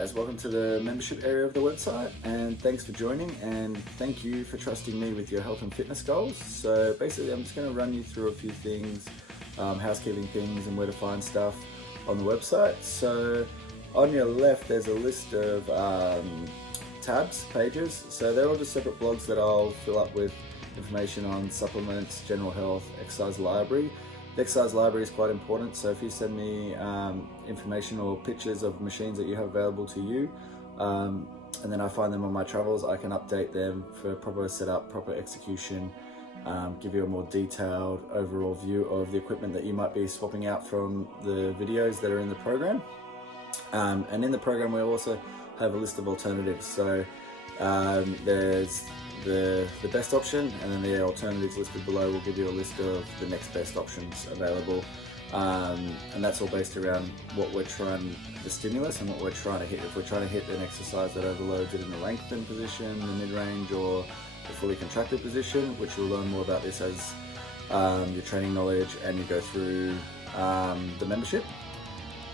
guys, welcome to the membership area of the website, and thanks for joining, and thank you for trusting me with your health and fitness goals. So basically I'm just going to run you through a few things, housekeeping things and where to find stuff on the website. So on your left there's a list of tabs, pages, so they're all just separate blogs that I'll fill up with information on supplements, general health, exercise library. The exercise library is quite important, so if you send me information or pictures of machines that you have available to you, and then I find them on my travels, I can update them for proper setup, proper execution, give you a more detailed overall view of the equipment that you might be swapping out from the videos that are in the program. And in the program we also have a list of alternatives, so there's the best option, and then the alternatives listed below will give you a list of the next best options available, and that's all based around what we're trying, the stimulus and what we're trying to hit. If we're trying to hit an exercise that overloads it in the lengthened position, the mid-range, or the fully contracted position, which you'll learn more about this as your training knowledge and you go through the membership.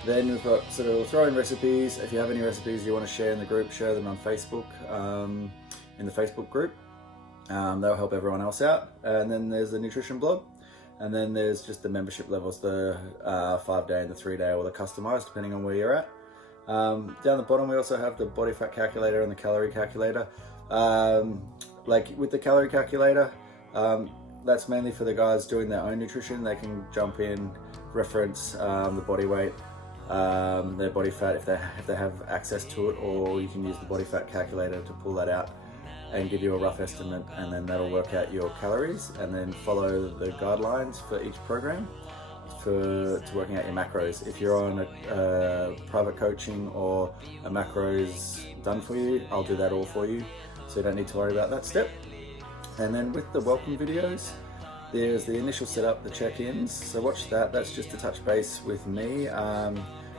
Then we've got sort of throw in recipes. If you have any recipes you want to share in the group, share them on Facebook, in the Facebook group. That'll help everyone else out. And then there's the nutrition blog. And then there's just the membership levels, the 5-day and the 3-day, or the customized, depending on where you're at. Down the bottom we also have the body fat calculator and the calorie calculator. Like with the calorie calculator, that's mainly for the guys doing their own nutrition. They can jump in, reference the body weight, their body fat if they have access to it, or you can use the body fat calculator to pull that out and give you a rough estimate, and then that'll work out your calories, and then follow the guidelines for each program to working out your macros. If you're on a private coaching or a macros done for you, I'll do that all for you, so you don't need to worry about that step. And then with the welcome videos, there's the initial setup, the check-ins, so watch that. That's just to touch base with me.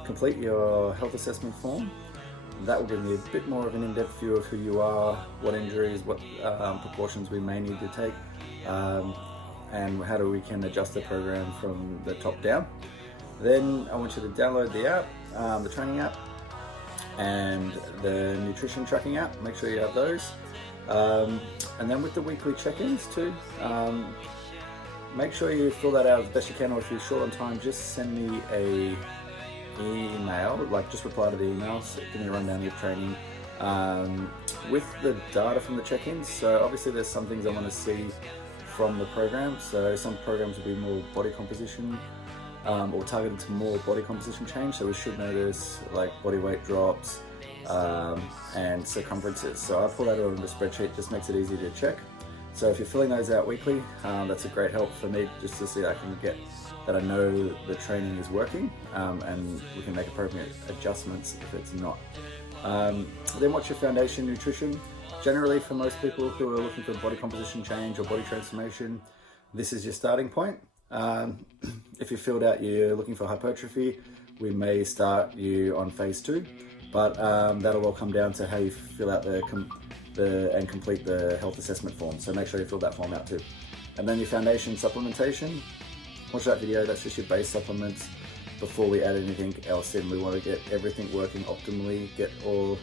Complete your health assessment form. That will give me a bit more of an in-depth view of who you are, what injuries, what precautions we may need to take, and how we can adjust the program from the top down. Then I want you to download the app, the training app, and the nutrition tracking app. Make sure you have those. And then with the weekly check-ins too, make sure you fill that out as best you can, or if you're short on time, just send me a email, like just reply to the emails, give me a rundown of your training with the data from the check-ins. So obviously there's some things I want to see from the program, so some programs will be more body composition or targeted to more body composition change, so we should notice like body weight drops and circumferences. So I pull that out on the spreadsheet, just makes it easy to check. So if you're filling those out weekly, that's a great help for me, just to see I can get that I know the training is working, and we can make appropriate adjustments if it's not. Then what's your foundation nutrition? Generally for most people who are looking for body composition change or body transformation, this is your starting point. If you filled out you're looking for hypertrophy, we may start you on phase 2, but that'll all come down to how you fill out and complete the health assessment form. So make sure you fill that form out too. And then your foundation supplementation. Watch that video, that's just your base supplements before we add anything else in. We want to get everything working optimally, get all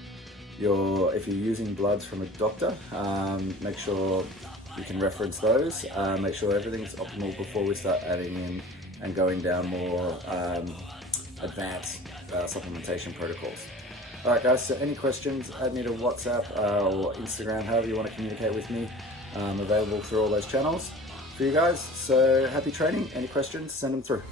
your, if you're using bloods from a doctor, make sure you can reference those, make sure everything's optimal before we start adding in and going down more advanced supplementation protocols. Alright guys, so any questions, add me to WhatsApp or Instagram, however you want to communicate with me. I'm available through all those channels for you guys. So happy training. Any questions, send them through.